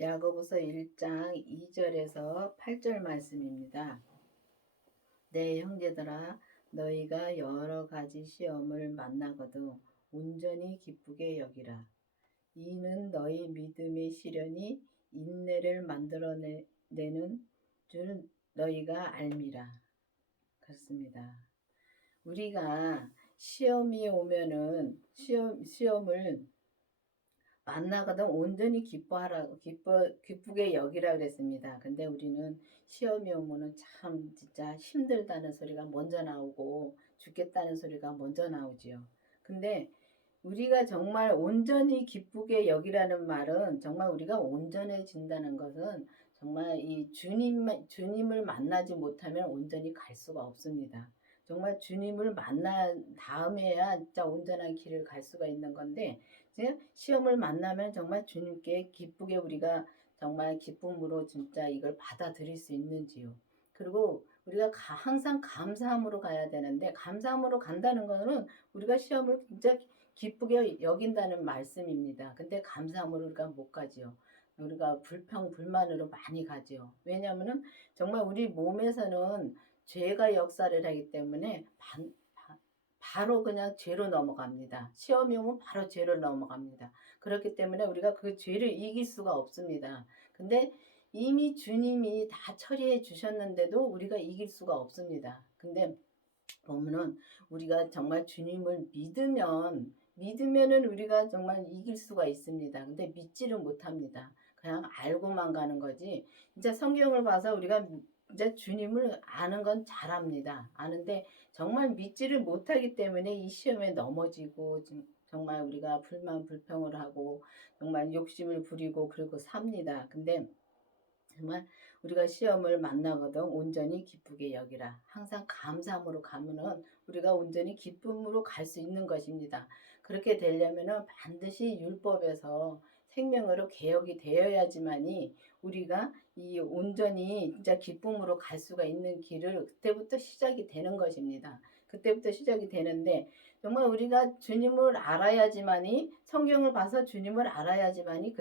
야고보서 1장 2절에서 8절 말씀입니다. 내 형제들아, 너희가 여러 가지 시험을 만나거든 온전히 기쁘게 여기라. 이는 너희 믿음의 시련이 인내를 만들어내는 줄 너희가 알미라. 그렇습니다. 우리가 시험이 오면은 시험을 만나거든 온전히 기쁘게 여기라 그랬습니다. 근데 우리는 시험이 오면은 참 진짜 힘들다는 소리가 먼저 나오고 죽겠다는 소리가 먼저 나오지요. 근데 우리가 정말 온전히 기쁘게 여기라는 말은 정말 우리가 온전해진다는 것은 정말 이 주님을 만나지 못하면 온전히 갈 수가 없습니다. 정말 주님을 만난 다음에야 진짜 온전한 길을 갈 수가 있는 건데, 시험을 만나면 정말 주님께 기쁘게 우리가 정말 기쁨으로 진짜 이걸 받아들일 수 있는지요. 그리고 우리가 항상 감사함으로 가야 되는데, 감사함으로 간다는 거는 우리가 시험을 진짜 기쁘게 여긴다는 말씀입니다. 근데 감사함으로 우리가 못 가지요. 우리가 불평불만으로 많이 가지요. 왜냐하면은 정말 우리 몸에서는 죄가 역사를 하기 때문에 바로 그냥 죄로 넘어갑니다. 시험이 오면 바로 죄로 넘어갑니다. 그렇기 때문에 우리가 그 죄를 이길 수가 없습니다. 근데 이미 주님이 다 처리해 주셨는데도 우리가 이길 수가 없습니다. 근데 보면은 우리가 정말 주님을 믿으면은 우리가 정말 이길 수가 있습니다. 근데 믿지를 못합니다. 그냥 알고만 가는 거지. 진짜 성경을 봐서 우리가 이제 주님을 아는 건 잘합니다. 아는데 정말 믿지를 못하기 때문에 이 시험에 넘어지고 정말 우리가 불평을 하고 정말 욕심을 부리고 그러고 삽니다. 근데 정말 우리가 시험을 만나거든 온전히 기쁘게 여기라. 항상 감사함으로 가면은 우리가 온전히 기쁨으로 갈 수 있는 것입니다. 그렇게 되려면은 반드시 율법에서 생명으로 개혁이 되어야지만이 우리가 이 온전히 진짜 기쁨으로 갈 수가 있는 길을 그때부터 시작이 되는 것입니다. 그때부터 시작이 되는데 정말 우리가 주님을 알아야지만이 성경을 봐서 주님을 알아야지만이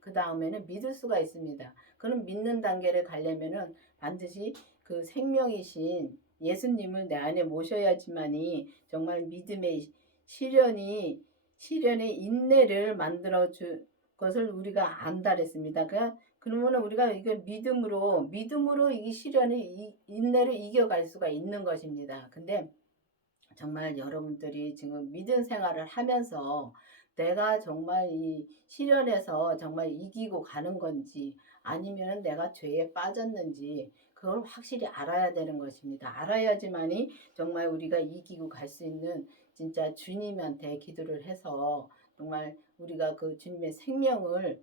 그 다음에는 믿을 수가 있습니다. 그럼 믿는 단계를 가려면은 반드시 그 생명이신 예수님을 내 안에 모셔야지만이 정말 믿음의 시련의 인내를 만들어 줄 것을 우리가 안다랬습니다. 그러면 우리가 이게 믿음으로 이 시련을 인내를 이겨갈 수가 있는 것입니다. 근데 정말 여러분들이 지금 믿음 생활을 하면서 내가 정말 이 시련에서 정말 이기고 가는 건지 아니면 내가 죄에 빠졌는지 그걸 확실히 알아야 되는 것입니다. 알아야지만이 정말 우리가 이기고 갈 수 있는 진짜 주님한테 기도를 해서 정말 우리가 그 주님의 생명을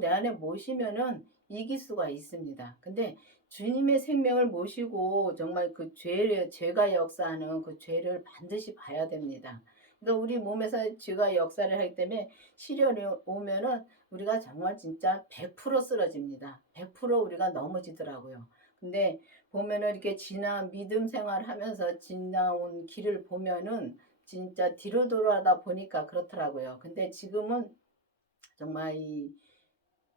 내 안에 모시면은 이길 수가 있습니다. 근데 주님의 생명을 모시고 정말 그 죄가 역사하는 그 죄를 반드시 봐야 됩니다. 그러니까 우리 몸에서 죄가 역사를 하기 때문에 시련이 오면은 우리가 정말 진짜 100% 쓰러집니다. 100% 우리가 넘어지더라고요. 근데 보면은 이렇게 믿음 생활 하면서 지나온 길을 보면은 진짜 뒤로 돌아다 보니까 그렇더라고요. 근데 지금은 정말 이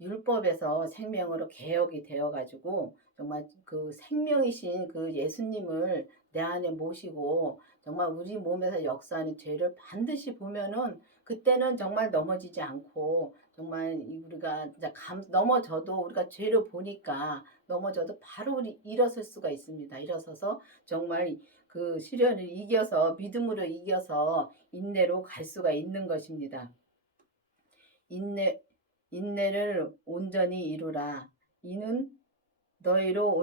율법에서 생명으로 개혁이 되어가지고 정말 그 생명이신 그 예수님을 내 안에 모시고 정말 우리 몸에서 역사하는 죄를 반드시 보면은 그때는 정말 넘어지지 않고 정말 우리가 진짜 넘어져도 우리가 죄를 보니까 넘어져도 바로 우리 일어설 수가 있습니다. 일어서서 정말 그 시련을 이겨서 믿음으로 이겨서 인내로 갈 수가 있는 것입니다. 인내를 온전히 이루라. 이는 너희로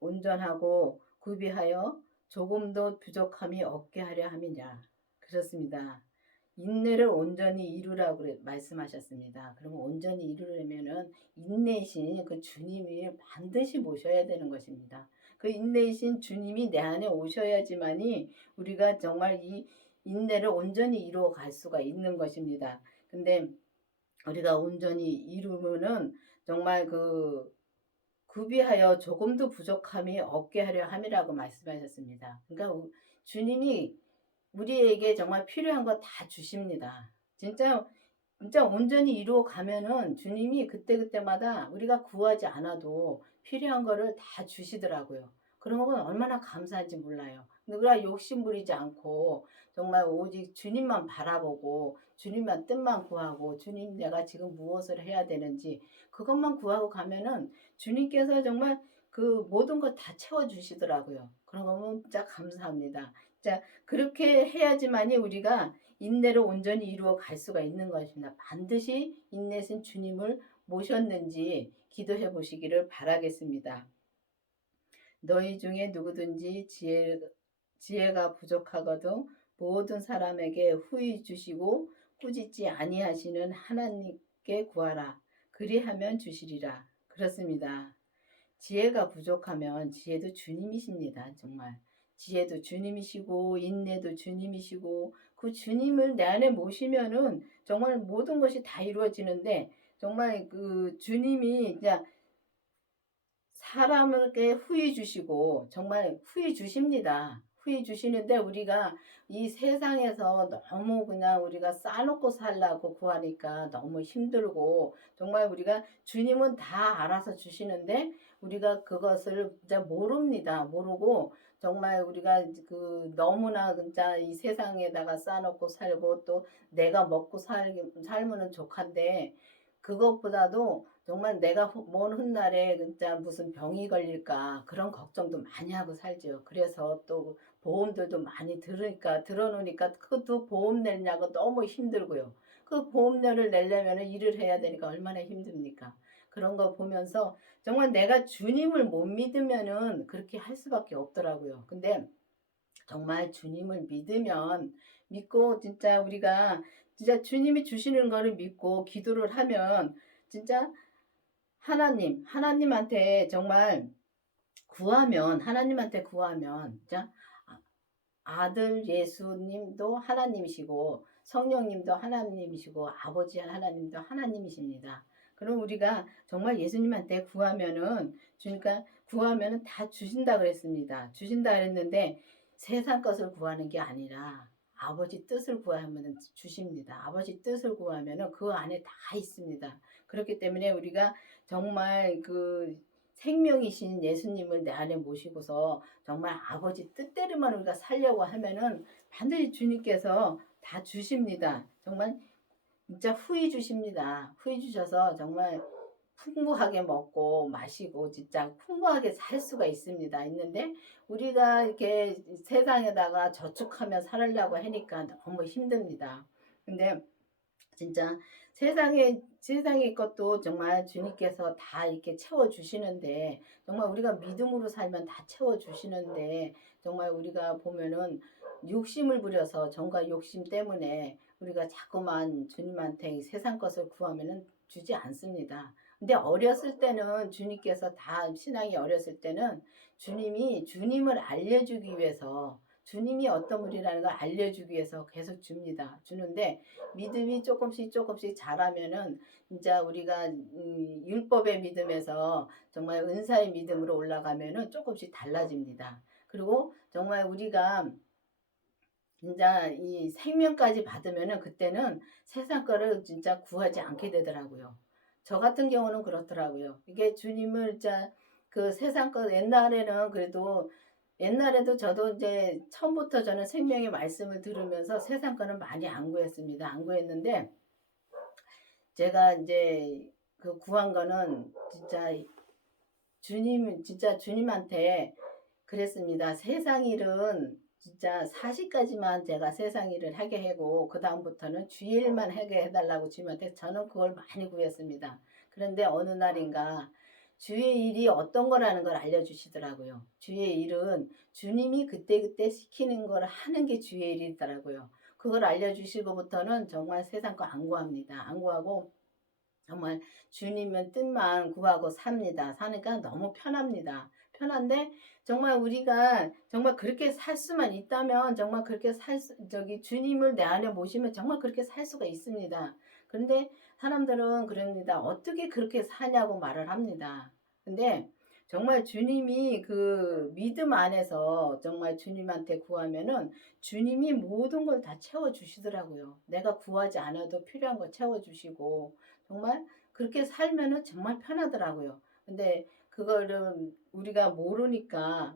온전하고 구비하여 조금도 부족함이 없게 하려 함이냐. 그렇습니다. 인내를 온전히 이루라고 말씀하셨습니다. 그러면 온전히 이루려면은 인내이신 그 주님이 반드시 모셔야 되는 것입니다. 그 인내이신 주님이 내 안에 오셔야지만이 우리가 정말 이 인내를 온전히 이루어 갈 수가 있는 것입니다. 근데 우리가 온전히 이루면은 정말 그 구비하여 조금도 부족함이 없게 하려 함이라고 말씀하셨습니다. 그러니까 주님이 우리에게 정말 필요한 거 다 주십니다. 진짜 진짜 온전히 이루어 가면은 주님이 그때그때마다 우리가 구하지 않아도 필요한 거를 다 주시더라고요. 그런 건 얼마나 감사한지 몰라요. 근데 우리가 욕심 부리지 않고 정말 오직 주님만 바라보고 주님만 뜻만 구하고 주님 내가 지금 무엇을 해야 되는지 그것만 구하고 가면은 주님께서 정말 그 모든 것 다 채워주시더라고요. 그런 거 보면 진짜 감사합니다. 자, 그렇게 해야지만이 우리가 인내를 온전히 이루어 갈 수가 있는 것입니다. 반드시 인내신 주님을 모셨는지 기도해 보시기를 바라겠습니다. 너희 중에 누구든지 지혜가 부족하거든 모든 사람에게 후히 주시고 꾸짖지 아니하시는 하나님께 구하라. 그리하면 주시리라. 그렇습니다. 지혜가 부족하면 지혜도 주님이십니다. 정말. 지혜도 주님이시고 인내도 주님이시고 그 주님을 내 안에 모시면은 정말 모든 것이 다 이루어지는데 정말 그 주님이 이제 사람에게 후히 주시고 정말 후히 주십니다. 후히 주시는데 우리가 이 세상에서 너무 그냥 우리가 싸놓고 살라고 구하니까 너무 힘들고 정말 우리가 주님은 다 알아서 주시는데 우리가 그것을 진짜 모릅니다. 모르고 정말 우리가 그 너무나 진짜 이 세상에다가 싸놓고 살고 또 내가 먹고 살면은 족한데 그것보다도 정말 내가 먼 훗날에 진짜 무슨 병이 걸릴까 그런 걱정도 많이 하고 살죠. 그래서 또 보험들도 많이 들어놓으니까 그것도 보험 내냐고 너무 힘들고요. 그 보험료를 내려면 일을 해야 되니까 얼마나 힘듭니까? 그런 거 보면서 정말 내가 주님을 못 믿으면은 그렇게 할 수밖에 없더라고요. 근데 정말 주님을 믿고 진짜 우리가 진짜 주님이 주시는 거를 믿고 기도를 하면 진짜 하나님한테 정말 하나님한테 구하면, 자, 아들 예수님도 하나님이시고, 성령님도 하나님이시고, 아버지 하나님도 하나님이십니다. 그럼 우리가 정말 예수님한테 구하면은 다 주신다 그랬습니다. 주신다 그랬는데, 세상 것을 구하는 게 아니라, 아버지 뜻을 구하면 주십니다. 아버지 뜻을 구하면은 그 안에 다 있습니다. 그렇기 때문에 우리가 정말 그 생명이신 예수님을 내 안에 모시고서 정말 아버지 뜻대로만 우리가 살려고 하면은 반드시 주님께서 다 주십니다. 정말 진짜 후히 주십니다. 후히 주셔서 정말 풍부하게 먹고 마시고 진짜 풍부하게 살 수가 있는데 우리가 이렇게 세상에다가 저축하며 살으려고 하니까 너무 힘듭니다. 근데 진짜 세상의 것도 정말 주님께서 다 이렇게 채워주시는데, 정말 우리가 믿음으로 살면 다 채워주시는데, 정말 우리가 보면은 욕심을 부려서 정과 욕심 때문에 우리가 자꾸만 주님한테 세상 것을 구하면은 주지 않습니다. 근데 어렸을 때는 주님께서 다 신앙이 어렸을 때는 주님이 주님을 알려주기 위해서 주님이 어떤 분이라는 걸 알려주기 위해서 계속 주는데 믿음이 조금씩 자라면은 진짜 우리가 율법의 믿음에서 정말 은사의 믿음으로 올라가면은 조금씩 달라집니다. 그리고 정말 우리가 진짜 이 생명까지 받으면은 그때는 세상 거를 진짜 구하지 않게 되더라고요. 저 같은 경우는 그렇더라고요. 이게 주님을 진짜 그 세상 거 옛날에도 저도 이제 처음부터 저는 생명의 말씀을 들으면서 세상 거는 많이 안 구했습니다. 안 구했는데 제가 이제 그 구한 거는 진짜 주님한테 그랬습니다. 세상 일은 진짜 40까지만 제가 세상 일을 하게 하고 그 다음부터는 주의 일만 하게 해달라고 주님한테 저는 그걸 많이 구했습니다. 그런데 어느 날인가 주의 일이 어떤 거라는 걸 알려주시더라고요. 주의 일은 주님이 그때그때 시키는 걸 하는 게 주의 일이더라고요. 그걸 알려주시고부터는 정말 세상 거 안 구합니다. 안 구하고 정말 주님의 뜻만 구하고 삽니다. 사니까 너무 편합니다. 편한데 정말 우리가 정말 그렇게 살 수만 있다면 정말 그렇게 주님을 내 안에 모시면 정말 그렇게 살 수가 있습니다. 그런데 사람들은 그럽니다. 어떻게 그렇게 사냐고 말을 합니다. 근데 정말 주님이 그 믿음 안에서 정말 주님한테 구하면은 주님이 모든 걸 다 채워 주시더라고요. 내가 구하지 않아도 필요한 거 채워 주시고 정말 그렇게 살면은 정말 편하더라고요. 근데 그거를 우리가 모르니까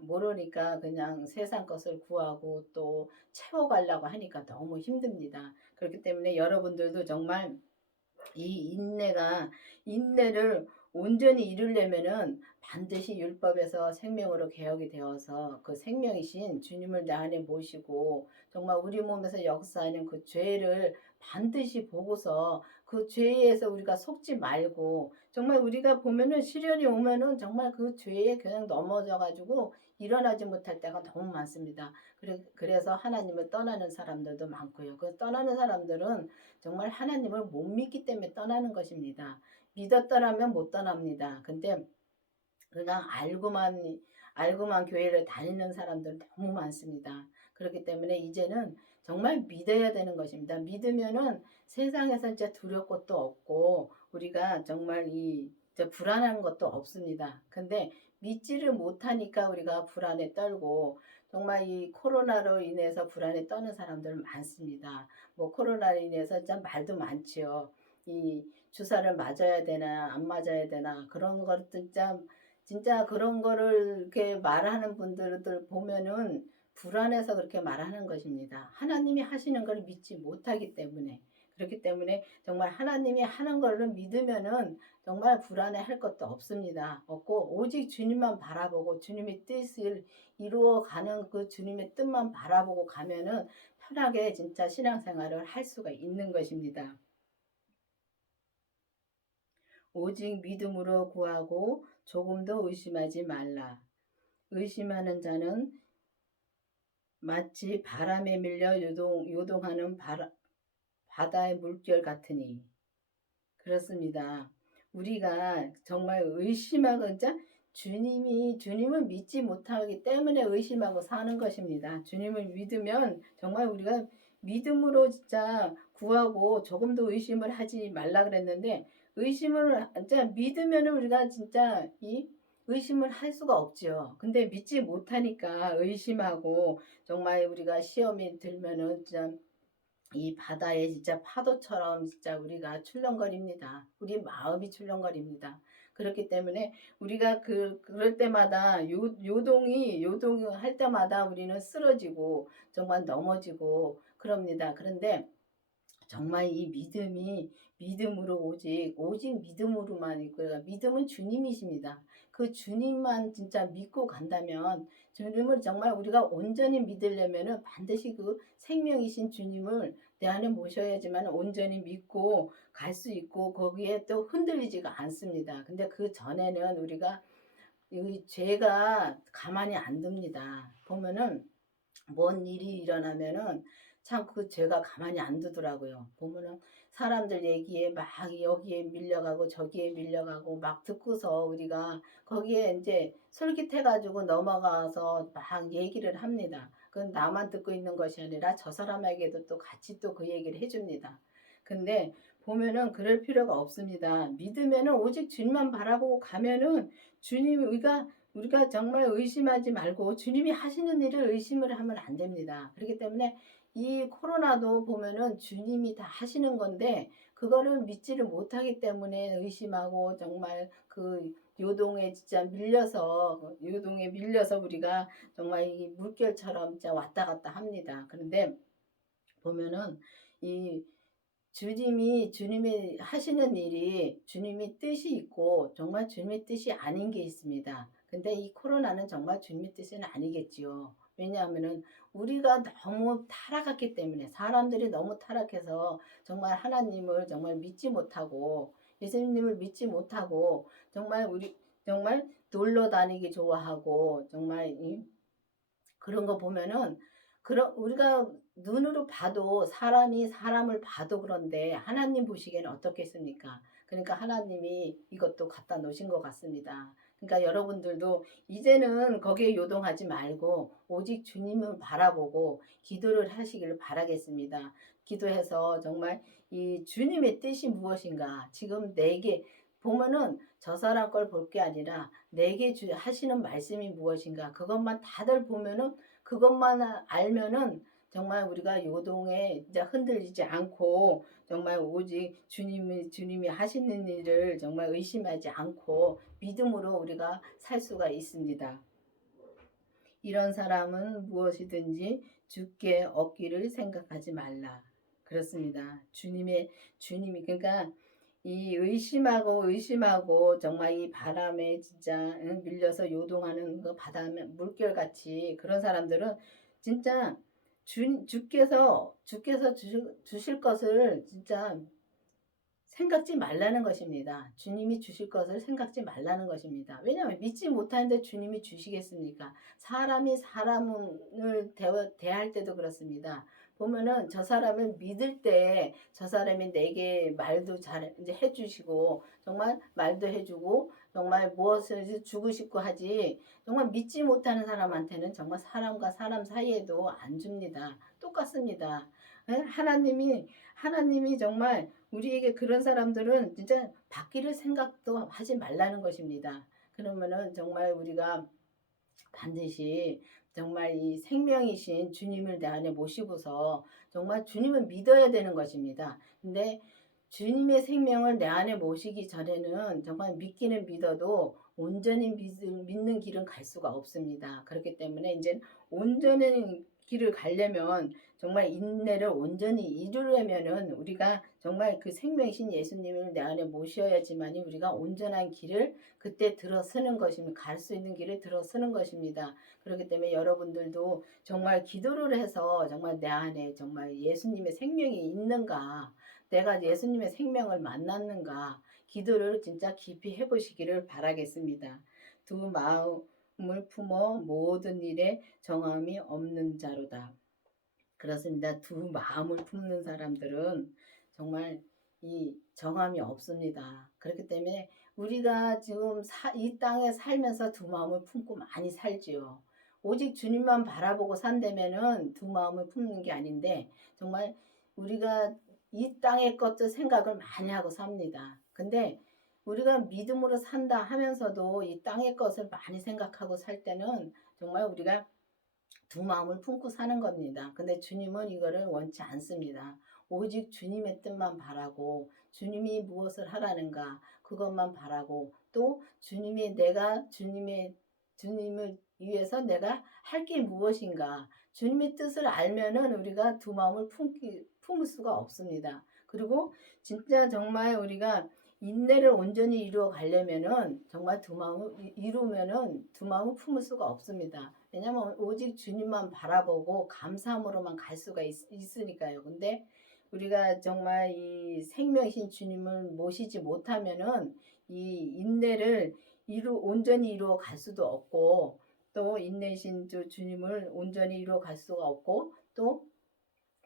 그냥 세상 것을 구하고 또 채워 가려고 하니까 너무 힘듭니다. 그렇기 때문에 여러분들도 정말 이 인내를 온전히 이루려면은 반드시 율법에서 생명으로 개혁이 되어서 그 생명이신 주님을 내 안에 모시고 정말 우리 몸에서 역사하는 그 죄를 반드시 보고서 그 죄에서 우리가 속지 말고 정말 우리가 보면은 시련이 오면은 정말 그 죄에 그냥 넘어져 가지고 일어나지 못할 때가 너무 많습니다. 그래서 하나님을 떠나는 사람들도 많고요. 그 떠나는 사람들은 정말 하나님을 못 믿기 때문에 떠나는 것입니다. 믿었더라면 못 떠납니다. 근데 그냥 알고만 교회를 다니는 사람들 너무 많습니다. 그렇기 때문에 이제는 정말 믿어야 되는 것입니다. 믿으면은 세상에서 진짜 두려울 것도 없고 우리가 정말 불안한 것도 없습니다. 근데 믿지를 못하니까 우리가 불안에 떨고 정말 이 코로나로 인해서 불안에 떠는 사람들 많습니다. 뭐 코로나로 인해서 진짜 말도 많지요. 이 주사를 맞아야 되나 안 맞아야 되나 그런 것들 진짜 그런 거를 이렇게 말하는 분들을 보면은 불안해서 그렇게 말하는 것입니다. 하나님이 하시는 걸 믿지 못하기 때문에. 그렇기 때문에 정말 하나님이 하는 거를 믿으면은 정말 불안해할 것도 없습니다. 없고 오직 주님만 바라보고 주님의 뜻을 이루어가는 그 주님의 뜻만 바라보고 가면은 편하게 진짜 신앙생활을 할 수가 있는 것입니다. 오직 믿음으로 구하고 조금도 의심하지 말라. 의심하는 자는 마치 바람에 밀려 요동하는 바다의 물결 같으니. 그렇습니다. 우리가 정말 의심하고 자 주님을 믿지 못하기 때문에 의심하고 사는 것입니다. 주님을 믿으면 정말 우리가 믿음으로 진짜 구하고 조금도 의심을 하지 말라 그랬는데 의심을 진짜 믿으면은 우리가 진짜 이 의심을 할 수가 없지요. 근데 믿지 못하니까 의심하고 정말 우리가 시험이 들면은 진짜 이 바다에 진짜 파도처럼 진짜 우리가 출렁거립니다. 우리 마음이 출렁거립니다. 그렇기 때문에 우리가 그럴 때마다 요동할 때마다 우리는 쓰러지고 정말 넘어지고 그럽니다. 그런데 정말 이 믿음이 믿음으로 오직 믿음으로만 있고요. 믿음은 주님이십니다. 그 주님만 진짜 믿고 간다면 주님을 정말 우리가 온전히 믿으려면은 반드시 그 생명이신 주님을 내 안에 모셔야지만 온전히 믿고 갈 수 있고 거기에 또 흔들리지가 않습니다. 근데 그 전에는 우리가 이 죄가 가만히 안 둡니다. 보면은 뭔 일이 일어나면은 참 그 죄가 가만히 안 두더라고요. 보면은 사람들 얘기에 막 여기에 밀려가고 저기에 밀려가고 막 듣고서 우리가 거기에 이제 솔깃해가지고 넘어가서 막 얘기를 합니다. 그건 나만 듣고 있는 것이 아니라 저 사람에게도 또 같이 또 그 얘기를 해줍니다. 근데 보면은 그럴 필요가 없습니다. 믿으면은 오직 주님만 바라보고 가면은 주님 우리가 정말 의심하지 말고 주님이 하시는 일을 의심을 하면 안 됩니다. 그렇기 때문에 이 코로나도 보면은 주님이 다 하시는 건데 그거를 믿지를 못하기 때문에 의심하고 정말 그 요동에 밀려서 우리가 정말 이 물결처럼 진짜 왔다 갔다 합니다. 그런데 보면은 이 주님이 하시는 일이 주님의 뜻이 있고 정말 주님의 뜻이 아닌 게 있습니다. 근데 이 코로나는 정말 주님의 뜻은 아니겠지요. 왜냐하면은 우리가 너무 타락했기 때문에 사람들이 너무 타락해서 정말 하나님을 정말 믿지 못하고 예수님을 믿지 못하고 정말 놀러 다니기 좋아하고 정말 그런 거 보면은 우리가 눈으로 봐도 사람이 사람을 봐도 그런데 하나님 보시기에는 어떻겠습니까? 그러니까 하나님이 이것도 갖다 놓으신 것 같습니다. 그러니까 여러분들도 이제는 거기에 요동하지 말고 오직 주님을 바라보고 기도를 하시기를 바라겠습니다. 기도해서 정말 이 주님의 뜻이 무엇인가 지금 내게 보면은 저 사람 걸 볼 게 아니라 내게 하시는 말씀이 무엇인가 그것만 다들 보면은 그것만 알면은 정말 우리가 요동에 진짜 흔들리지 않고 정말 오직 주님이 하시는 일을 정말 의심하지 않고 믿음으로 우리가 살 수가 있습니다. 이런 사람은 무엇이든지 주께 얻기를 생각하지 말라. 그렇습니다. 주님이 그러니까 이 의심하고 정말 이 바람에 진짜 밀려서 요동하는 그 바람에 물결같이 그런 사람들은 진짜 주께서 주실 것을 진짜 생각지 말라는 것입니다. 주님이 주실 것을 생각지 말라는 것입니다. 왜냐하면 믿지 못하는데 주님이 주시겠습니까? 사람이 사람을 대할 때도 그렇습니다. 보면은 저 사람을 믿을 때 저 사람이 내게 말도 잘 이제 해주시고 정말 말도 해주고 정말 무엇을 주고 싶고 하지 정말 믿지 못하는 사람한테는 정말 사람과 사람 사이에도 안 줍니다. 똑같습니다. 하나님이 정말 우리에게 그런 사람들은 진짜 받기를 생각도 하지 말라는 것입니다. 그러면은 정말 우리가 반드시 정말 이 생명이신 주님을 내 안에 모시고서 정말 주님을 믿어야 되는 것입니다. 근데 주님의 생명을 내 안에 모시기 전에는 정말 믿기는 믿어도 온전히 믿는 길은 갈 수가 없습니다. 그렇기 때문에 이제 온전한 길을 가려면 정말 인내를 온전히 이루려면은 우리가 정말 그 생명이신 예수님을 내 안에 모셔야지만이 우리가 온전한 길을 그때 들어서는 것입니다. 갈 수 있는 길을 들어서는 것입니다. 그렇기 때문에 여러분들도 정말 기도를 해서 정말 내 안에 정말 예수님의 생명이 있는가, 내가 예수님의 생명을 만났는가, 기도를 진짜 깊이 해보시기를 바라겠습니다. 두 마음을 품어 모든 일에 정함이 없는 자로다. 그렇습니다. 두 마음을 품는 사람들은 정말 이 정함이 없습니다. 그렇기 때문에 우리가 지금 이 땅에 살면서 두 마음을 품고 많이 살지요. 오직 주님만 바라보고 산다면은 두 마음을 품는 게 아닌데 정말 우리가 이 땅의 것도 생각을 많이 하고 삽니다. 근데 우리가 믿음으로 산다 하면서도 이 땅의 것을 많이 생각하고 살 때는 정말 우리가 두 마음을 품고 사는 겁니다. 근데 주님은 이거를 원치 않습니다. 오직 주님의 뜻만 바라고 주님이 무엇을 하라는가 그것만 바라고 또 주님을 위해서 내가 할 게 무엇인가 주님의 뜻을 알면은 우리가 두 마음을 품을 수가 없습니다. 그리고 진짜 정말 우리가 인내를 온전히 이루어 가려면은 정말 두 마음을 이루면은 두 마음을 품을 수가 없습니다. 왜냐하면 오직 주님만 바라보고 감사함으로만 갈 수가 있으니까요. 근데 우리가 정말 이 생명이신 주님을 모시지 못하면은 이 인내를 온전히 이루어 갈 수도 없고 또 인내신 주님을 온전히 이루어 갈 수가 없고 또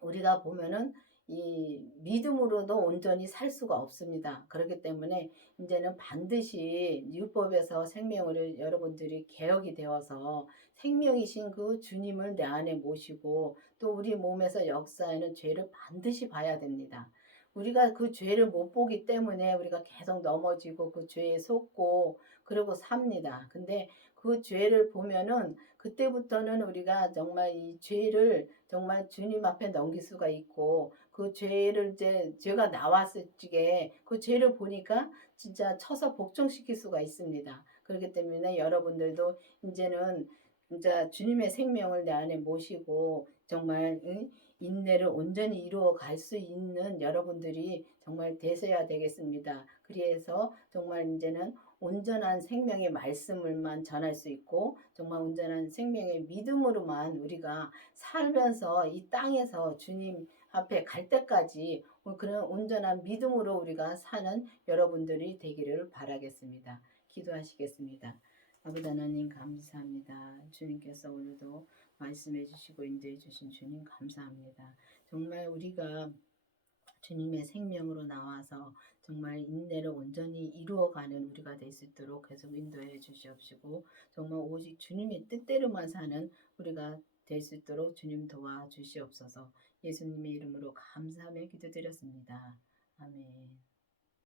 우리가 보면은 이 믿음으로도 온전히 살 수가 없습니다. 그렇기 때문에 이제는 반드시 율법에서 생명을 여러분들이 개혁이 되어서 생명이신 그 주님을 내 안에 모시고 또 우리 몸에서 역사하는 죄를 반드시 봐야 됩니다. 우리가 그 죄를 못 보기 때문에 우리가 계속 넘어지고 그 죄에 속고 그러고 삽니다. 근데 그 죄를 보면은 그때부터는 우리가 정말 이 죄를 정말 주님 앞에 넘길 수가 있고 그 죄를 이제 죄가 나왔을 적에 그 죄를 보니까 진짜 쳐서 복종시킬 수가 있습니다. 그렇기 때문에 여러분들도 이제는 진짜 주님의 생명을 내 안에 모시고 정말 인내를 온전히 이루어 갈 수 있는 여러분들이 정말 되셔야 되겠습니다. 그래서 정말 이제는 온전한 생명의 말씀을만 전할 수 있고 정말 온전한 생명의 믿음으로만 우리가 살면서 이 땅에서 주님 앞에 갈 때까지 그런 온전한 믿음으로 우리가 사는 여러분들이 되기를 바라겠습니다. 기도하시겠습니다. 아버지 하나님 감사합니다. 주님께서 오늘도 말씀해 주시고 인도해 주신 주님 감사합니다. 정말 우리가 주님의 생명으로 나와서 정말 인내를 온전히 이루어가는 우리가 될 수 있도록 계속 인도해 주시옵시고 정말 오직 주님의 뜻대로만 사는 우리가 될 수 있도록 주님 도와주시옵소서. 예수님의 이름으로 감사하며 기도드렸습니다. 아멘.